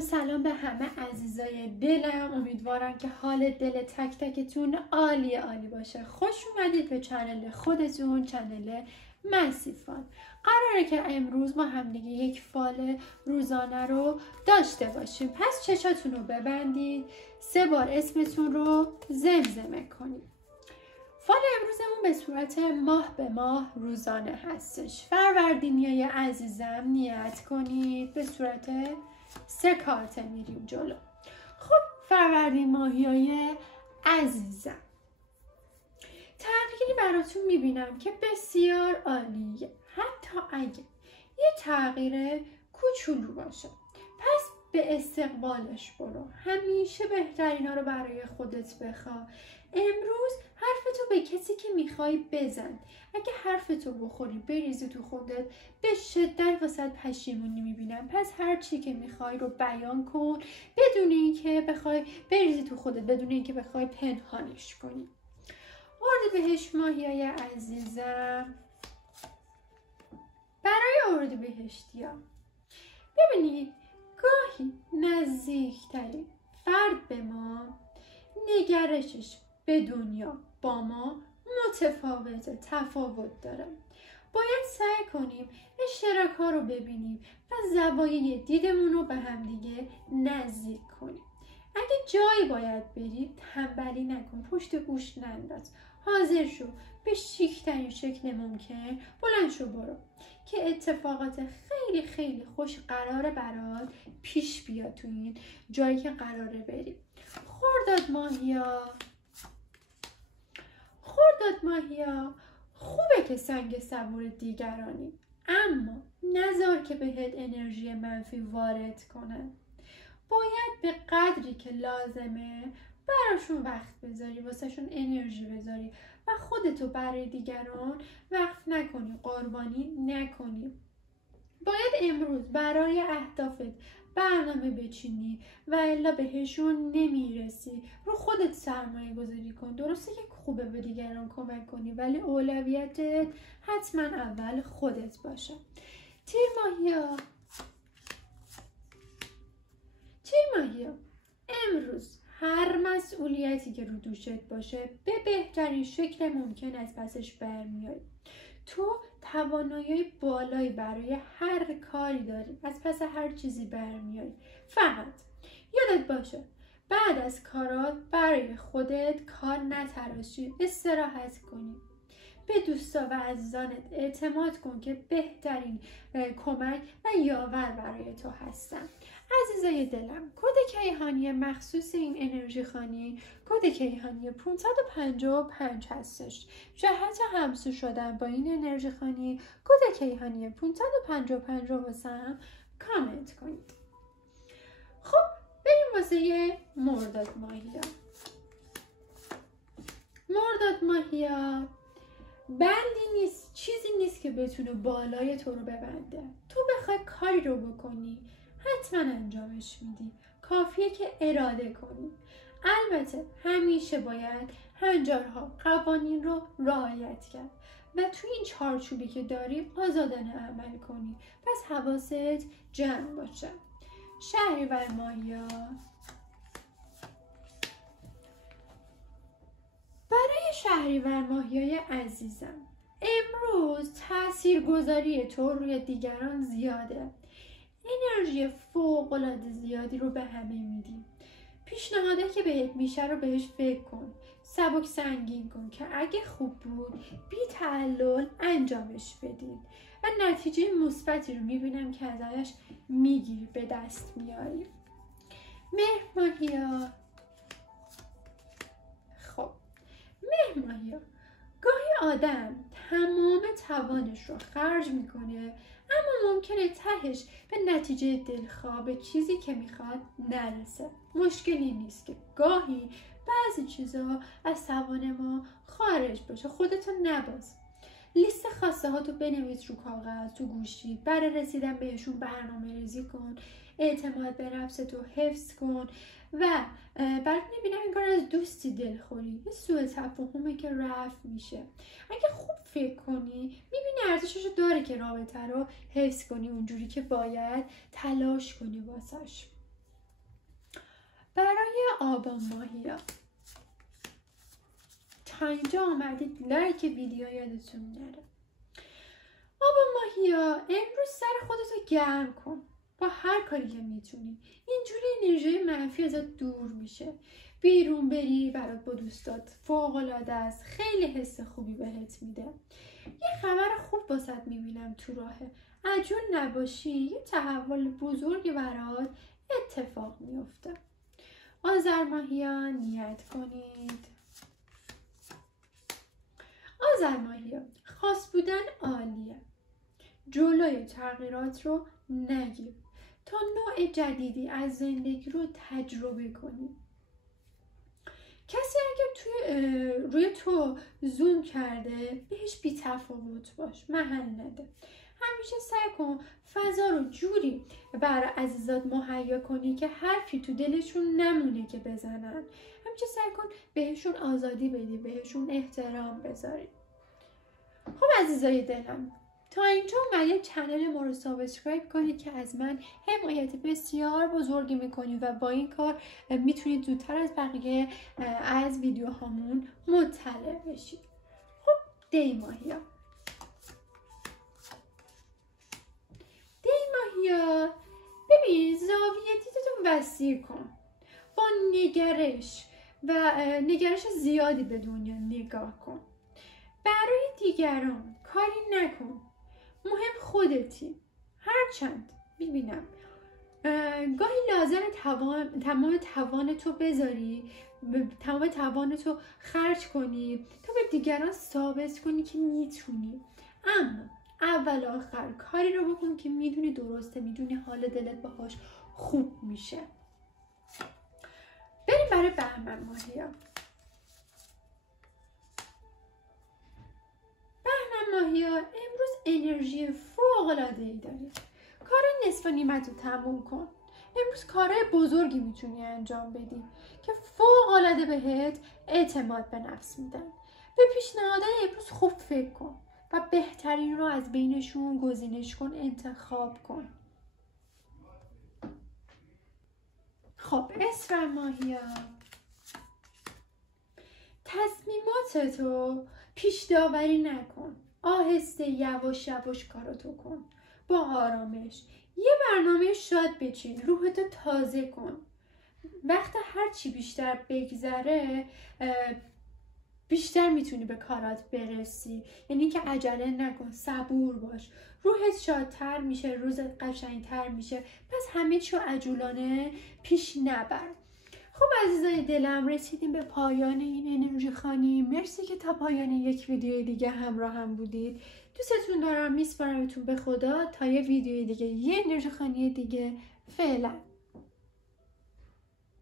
سلام به همه عزیزای دلم. امیدوارم که حال دل تک تکتون عالی باشه. خوش اومدید به چنل خودتون، چنل مسیفال. قراره که امروز ما همدیگه یک فال روزانه رو داشته باشیم. پس چشاتون رو ببندید، 3 بار اسمتون رو زمزمه کنید. فال امروزمون به صورت ماه به ماه روزانه هستش. فروردینیای عزیزم نیت کنید به صورت 3 کارت میریم جلو. خب فروردین ماهیای عزیزم، تغییری براتون میبینم که بسیار عالیه، حتی اگه یه تغییر کوچولو باشه. پس به استقبالش برو، همیشه بهترینا رو برای خودت بخوا. امروز حرفتو به کسی که میخوای بزن. اگه حرفتو بخوری بریزی تو خودت، به شدت واسه پشیمونی میبینم. پس هر چی که میخوای رو بیان کن، بدون اینکه بخوای بریزی تو خودت، بدون اینکه بخوای پنهانش کنی. اردیبهشت ماهیای عزیزم، برای اردیبهشتیا ببینید گاهی نزدیکترین فرد به ما نگرشش به دنیا با ما متفاوته، تفاوت داره. باید سعی کنیم اشتراک‌ها رو ببینیم و زوایای دیدمون رو به همدیگه نزدیک کنیم. اگه جایی باید بری، تنبلی نکن، پشت گوش ننداز، حاضر شو، به شیک‌ترین شکل ممکن بلند شو برو که اتفاقات خیلی خوش قراره برات پیش بیاد تو این جایی که قراره بری. خرداد ماهیا، خوبه که سنگ صبور دیگرانی، اما نذار که بهت انرژی منفی وارد کنن. باید به قدری که لازمه براشون وقت بذاری، واسهشون انرژی بذاری و خودتو برای دیگران وقت نکنی، قربانی نکنی. باید امروز برای اهدافت برنامه بچینی و الا بهشون نمیرسی. رو خودت سرمایه گذاری کن. درسته که خوبه به دیگران کمک کنی، ولی اولویتت حتما اول خودت باشه. تیر ماهیا، امروز هر مسئولیتی که رو دوشت باشه به بهترین شکل ممکن از پسش برمیای. تو توانایی بالایی برای هر کاری داری، از پس هر چیزی برمیای. فقط یادت باشه بعد از کارات برای خودت کار نتراشی، استراحت کنی. به دوستا و عزیزانت اعتماد کن که بهترین کمک و یاور برای تو هستن. عزیزای دلم، کد کیهانی مخصوص این انرژی خانی کد کیهانی 555 هستش. جهت همسو شدن با این انرژی خانی کد کیهانی 555 رو واسه هم کامنت کنید. خب بریم واسه مرداد ماهیا. بندی نیست، چیزی نیست که بتونه بالای تو رو ببنده. تو بخوای کاری رو بکنی حتما انجامش میدی، کافیه که اراده کنی. البته همیشه باید هنجارها، قوانین رو رعایت کرد و تو این چارچوبی که داری آزادانه عمل کنی. پس حواست جمع باشه. شهریور ماهیا، برای شهریور ماهیای عزیزم، امروز تاثیرگذاری تو روی دیگران زیاده. انرژی فوق‌العاده زیادی رو به همه میدی. پیشنهاده که بهت میشه رو بهش فکر کن، سبک سنگین کن که اگه خوب بود بی تعلل انجامش بدید و نتیجه مثبتی رو میبینم که ازش میگیری، به دست میاری. مهر ماهیا، گاهی آدم تمام توانش رو خرج میکنه اما ممکنه تهش به نتیجه دلخواه، به چیزی که میخواد نرسه. مشکلی نیست که گاهی بعضی چیزها از توان ما خارج باشه، خودتو نباز. لیست خواسته ها تو بنویس رو کاغذ، تو گوشی. برای رسیدن بهشون برنامه ریزی کن. اعتماد به نفس تو حفظ کن و بعد میبینم این کار از دوستی دلخوری، یه سوء تفاهمه که رفع میشه. اگه خوب فکر کنی میبینی ارزشش داره که رابطه رو حفظ کنی اونجوری که باید، تلاش کنی واسش. برای آبان ماهیا تا اینجا آمدید لایک ویدیو یادتون نره. آبان ماهیا امروز سر خودتو گرم کن با هر کاری که میتونی. اینجوری انرژی منفی ازت دور میشه. بیرون بری برات با دوستات فوق‌العاده است، خیلی حس خوبی بهت میده. یه خبر خوب واسط میبینم تو راهه. عجول نباشی، یه تحول بزرگی برات اتفاق میفته. آذر ماهیان نیت کنید. آذر ماهیان خاص بودن عالیه. جلوی تغییرات رو نگیر تا نوع جدیدی از زندگی رو تجربه کنی. کسی اگر روی تو زوم کرده بهش بی تفاوت باش، محل نده. همیشه سعی کن فضا رو جوری برای عزیزات مهیا کنی که حرفی تو دلشون نمونه که بزنن. همیشه سعی کن بهشون آزادی بدی، بهشون احترام بذاری. خب عزیزای دلم، تا اینجا اومدید چنل ما رو سابسکرایب کنید که از من حمایت بسیار بزرگی میکنید و با این کار میتونید زودتر از بقیه از ویدیوهامون مطلع بشید. خب دی ماهیا ببین زاویه دیدتو وسیع کن. با نگرش زیادی به دنیا نگاه کن. برای دیگران کاری نکن، مهم خودتی. هرچند میبینم گاهی لازم تمام توان تو بذاری، تمام توان تو خرج کنی تا به دیگران ثابت کنی که میتونی. اما اول آخر کاری رو بکن که میدونی درسته، میدونی حال دلت باهاش خوب میشه. بریم برای بهمن ماهیا. ماهیا امروز انرژی فوق‌العاده‌ای داری. کار نصف و نیمت رو تموم کن. امروز کارهای بزرگی میتونی انجام بدی که فوق‌العاده بهت اعتماد به نفس میدن. به پیشنهادهای امروز خوب فکر کن و بهترین رو از بینشون گزینش کن، انتخاب کن. خب اسفند ماهیا، تصمیماتتو پیش داوری نکن. آهسته یواش یواش کاراتو کن با آرامش. یه برنامه شاد بچین، روحتو تازه کن. وقت هرچی بیشتر بگذره بیشتر میتونی به کارات برسی. یعنی که عجله نکن، صبور باش. روحت شادتر میشه، روزت قشنگتر میشه. پس همه چیو عجولانه پیش نبر. خب عزیزای دلم، رسیدیم به پایان این انرژی خانی. مرسی که تا پایان یک ویدیو دیگه همراه هم بودید. دوستتون دارم، میسپارمتون به خدا تا یه ویدیو دیگه، یه انرژی خانی دیگه. فعلا